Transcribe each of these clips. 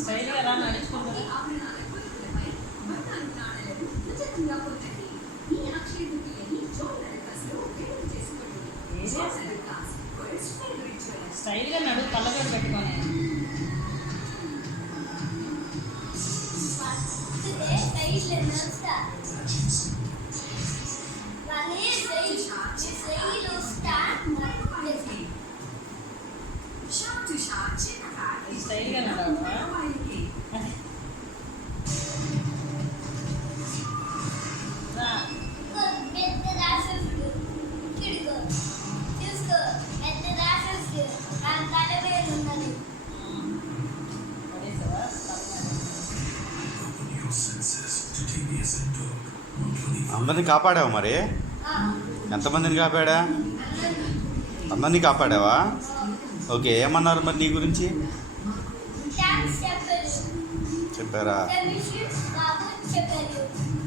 స్టైల్గా ఎలా నడుచుకుంటారు స్టైల్గా నడు కళ్ళజోడు పెట్టుకొని. స్టైల్గా అందరినీ కాపాడావు మరి? ఎంతమందిని కాపాడా? అందరినీ కాపాడావా? ఓకే ఏమన్నారు మరి నీ గురించి? చెప్పారా.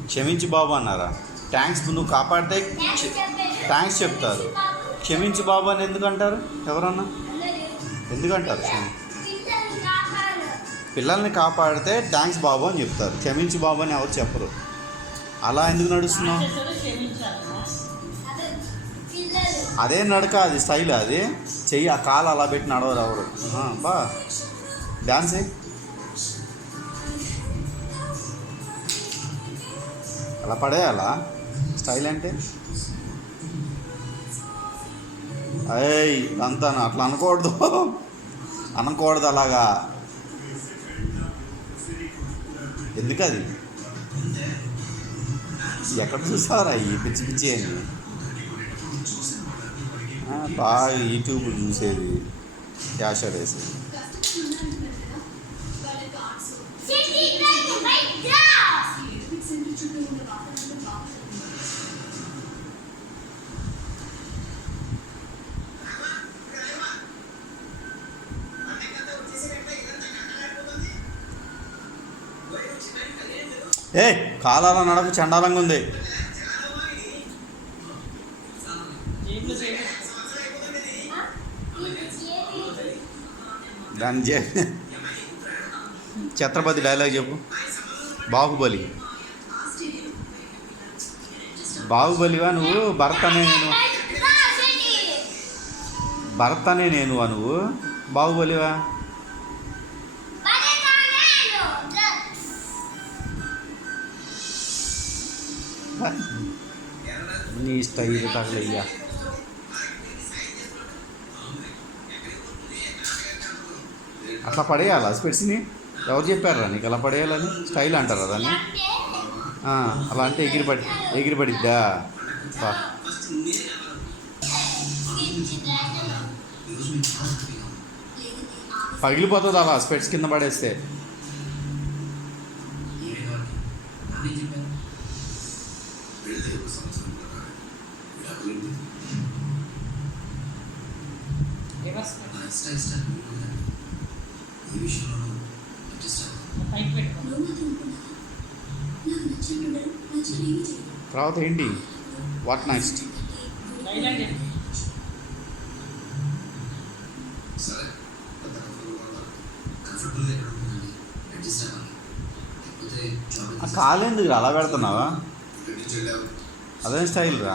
క్షమించి బాబు అన్నారా? థ్యాంక్స్ నువ్వు కాపాడితే థ్యాంక్స్ చెప్తారు. క్షమించి బాబు అని ఎందుకు అంటారు? ఎవరన్నా? ఎందుకంటారు? పిల్లల్ని కాపాడితే థ్యాంక్స్ బాబు అని చెప్తారు. క్షమించి బాబు అని ఎవరు చెప్పరు. అలా ఎందుకు నడుస్తున్నావు? అదే నడక అది స్టైల్ అది. చెయ్యి ఆ కాలు అలా పెట్టి నడవరు ఎవరు. బా. డాన్స్ ఏ అలా పడేయాలా? స్టైల్ అంటే? అయ్యి అంతా అట్లా అనకూడదు. అనకూడదు అలాగా. ఎందుకది? ఎక్కడ చూసారా ఈ పిచ్చి పిచ్చి అని? బాగా యూట్యూబ్ చూసేది. క్యాషర్ వేసేది. ఏ కాలాల నడక చండాలంగా ఉంది. దాని చే ఛత్రపతి డైలాగ్ చెప్పు. బాహుబలి. బాహుబలివా నువ్వు? భరత్ అనే నేను. భరత్ అనే నేను నువ్వు? బాహుబలివా? నీ స్టైల్ తగలయ్యా అట్లా పడేయాలా స్పెట్స్ని ఎవరు చెప్పారా నీకు అలా పడేయాలని స్టైల్ అంటారా దాన్ని అలా అంటే ఎగిరిపడి ఎగిరిపడిద్దా పడిద్దా పగిలిపోతుంది అలా స్పెట్స్ కింద పడేస్తే రివర్స్ పైకి పెట్టుకో తర్వాత ఏంటి? వాట్ నెక్స్ట్ డైలాగ్ సరే కంఫర్టబుల్ ఎక్కడ అడ్జస్ట్ అవ్వాలి లేకపోతే అలా పెడుతున్నావా? అదే స్టైల్ రా.